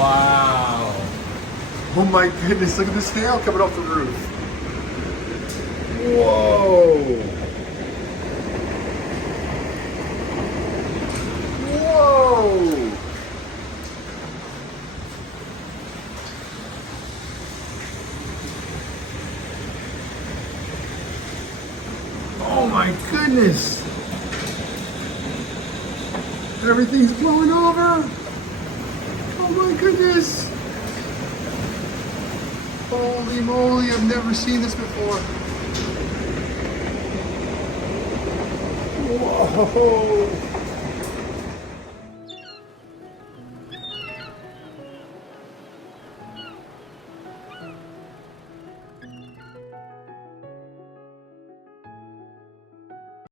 Wow. Oh my goodness, look at this hail coming off the roof. Whoa. Whoa. Oh my goodness. Everything's blowing over. Oh my goodness. Holy moly, I've never seen this before. Whoa.